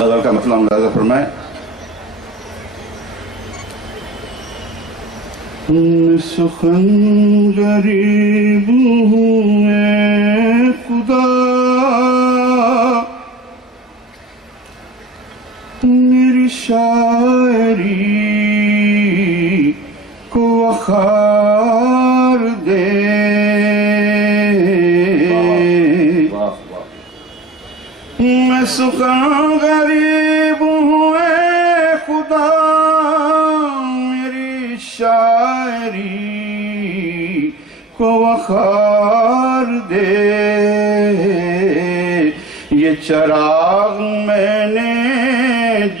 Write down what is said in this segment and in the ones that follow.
غزل کا مطلب ملاحظہ فرمائیں. سخن غریب ہوں اے خدا میری شاعری کو وقار دے. میں سخن غریب ہوں اے خدا میری شاعری کو وقار دے. یہ چراغ میں نے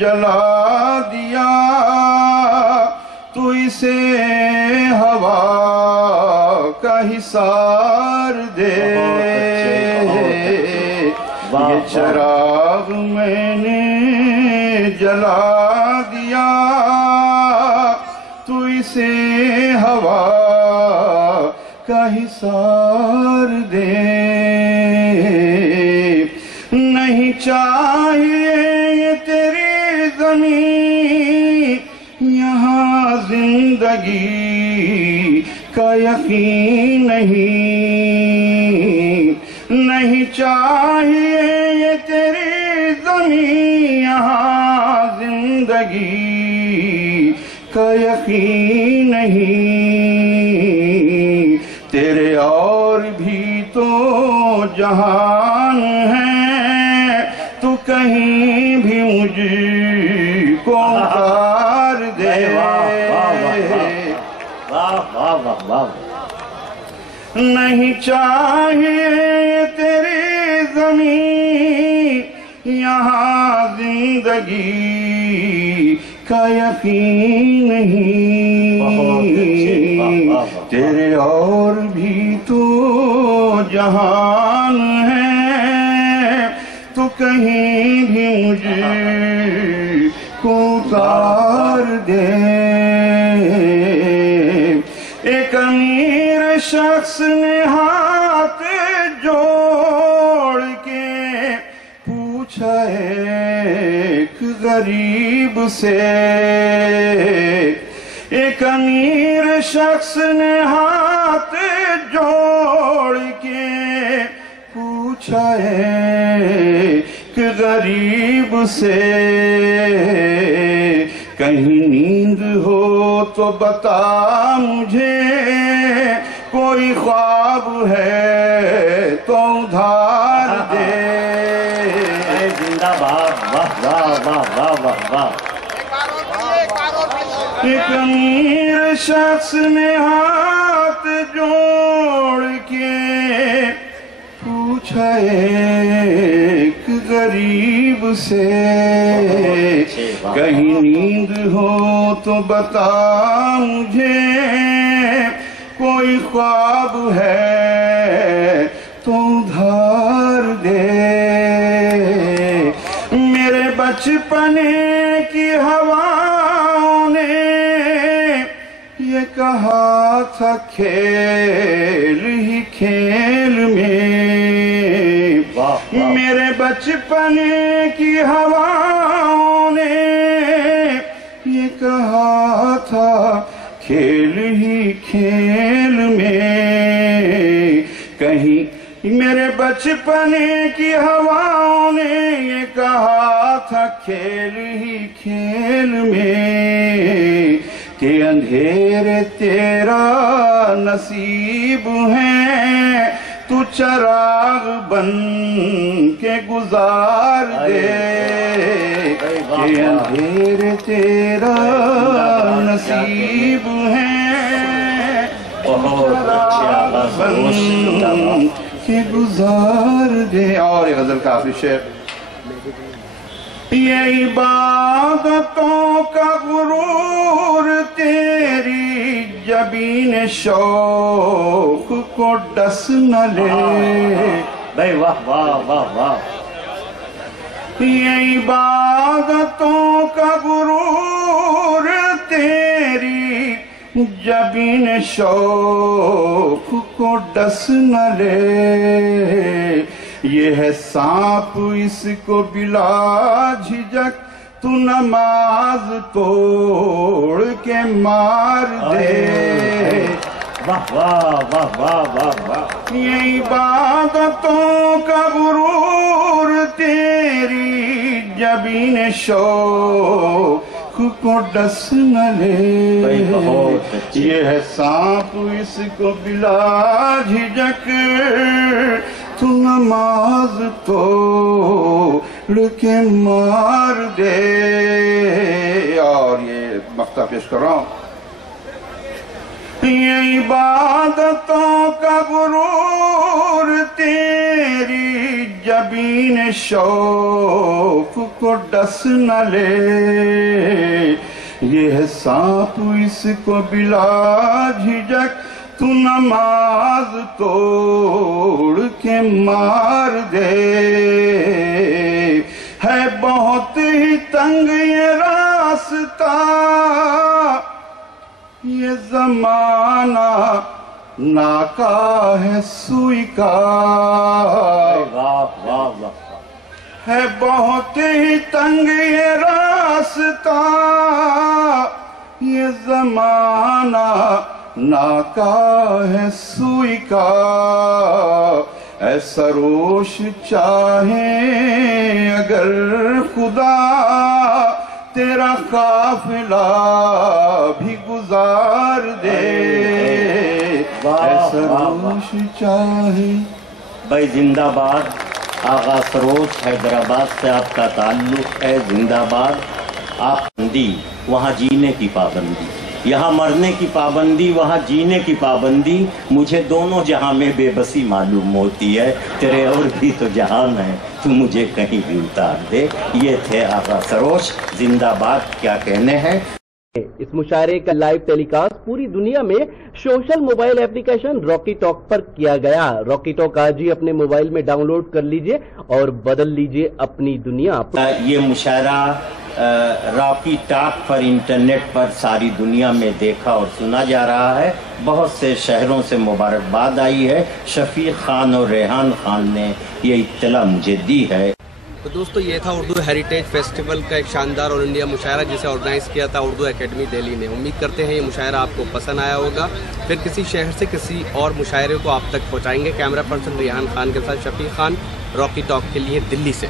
جلا دیا تو اسے ہوا کا حصار دے. یہ چراغ میں نے جلا دیا تو اسے ہوا کا حصار دے. نہیں چاہیے یہ تیری زمین یہاں زندگی کا یقین نہیں. نہیں چاہیے یہ تیری زمین یہاں زندگی کا یقین نہیں. تیرے اور بھی تو جہان ہیں تو کہیں بھی مجھ کو اتار دے. نہیں چاہیے تیری زمین یہاں زندگی کا یقین نہیں. تیرے اور بھی تو جہان ہیں تو کہیں بھی مجھ کو اتار دے. ایک امیر شخص نے ہاتھ جوڑ کے پوچھا ایک غریب سے. ایک امیر شخص نے ہاتھ جوڑ کے پوچھا ایک غریب سے کہیں نیند ہو تو بتا مجھے کوئی خواب ہے تو ادھار دے. زندہ باد. واہ واہ واہ واہ واہ واہ. ایک امیر شخص نے ہاتھ جوڑ کے پوچھا ایک غریب سے کہیں نیند ہو تو بتا مجھے کوئی خواب ہے تو ادھار دے. میرے بچپنے کی ہواؤں نے یہ کہا تھا کھیل ہی کھیل میں. میرے بچپنے کی ہواؤں نے یہ کہا تھا کھیل ہی کھیل میں. کہیں میرے بچپنے کی ہواؤں نے یہ کہا تھا کھیل ہی کھیل میں کہ اندھیرے تیرا نصیب ہے تو چراغ بن کے گزار دے. کہ اندھیرے تیرا نصیب ہے چراغ بن کے گزار دے. اور یہ غزل کا آخری شعر. یہ عبادتوں کا غرور تیری جبین شوق کو ڈس نہ لے. بھائی واہ واہ واہ واہ. یہ عبادتوں کا غرور تیری جبین شوق کو ڈس نہ لے. یہ ہے سانپ اس کو بلا جھجک تو نماز توڑ کے مار دے. واہ واہ واہ واہ واہ واہ. یہ عبادتوں کا غرور تیری جبین شوق کو ڈس نہ لے. یہ ہے سانپ اس کو بلا جھجک تو نماز توڑ کے مار دے. اور یہ مقطع پیش کر رہا ہوں. یہ عبادتوں کا غرور تیری جبین شوق کو ڈس نہ لے. یہ ہے سانپ اس کو بلا جھجک تو نماز توڑ کے مار دے. ہے بہت ہی تنگ یہ راستہ یہ زمانہ ناکا ہے سوئی کا. ہے بہت ہی تنگ یہ راستہ یہ زمانہ ناکا ہے سوئی کا. اے سروش چاہے اگر خدا تیرا قافلہ بھی گزار دے. اے سروش چاہے. بھائی زندہ باد. آغا سروش حیدرآباد سے آپ کا تعلق ہے. زندہ باد. آپ بندی وہاں جینے کی پابندی, یہاں مرنے کی پابندی, وہاں جینے کی پابندی. مجھے دونوں جہاں میں بے بسی معلوم ہوتی ہے. تیرے اور بھی تو جہان ہے, تو مجھے کہیں بھی اتار دے. یہ تھے آغا سروش. زندہ باد. کیا کہنے ہیں. اس مشاعرے کا لائیو ٹیلی کاسٹ پوری دنیا میں سوشل موبائل اپلیکیشن راکی ٹاک پر کیا گیا. راکی ٹاک آج ہی اپنے موبائل میں ڈاؤن لوڈ کر لیجئے اور بدل لیجئے اپنی دنیا. یہ مشاعرہ راکی ٹاک پر انٹرنیٹ پر ساری دنیا میں دیکھا اور سنا جا رہا ہے. بہت سے شہروں سے مبارکباد آئی ہے. شفیق خان اور ریحان خان نے یہ اطلاع مجھے دی ہے. تو دوستو یہ تھا اردو ہیریٹیج فیسٹیول کا ایک شاندار اور انڈیا مشاعرہ جسے آرگنائز کیا تھا اردو اکیڈمی دہلی نے. امید کرتے ہیں یہ مشاعرہ آپ کو پسند آیا ہوگا. پھر کسی شہر سے کسی اور مشاعرے کو آپ تک پہنچائیں گے. کیمرہ پرسن ریحان خان کے ساتھ شفیق خان, راکی ٹاک کے لیے دلی سے.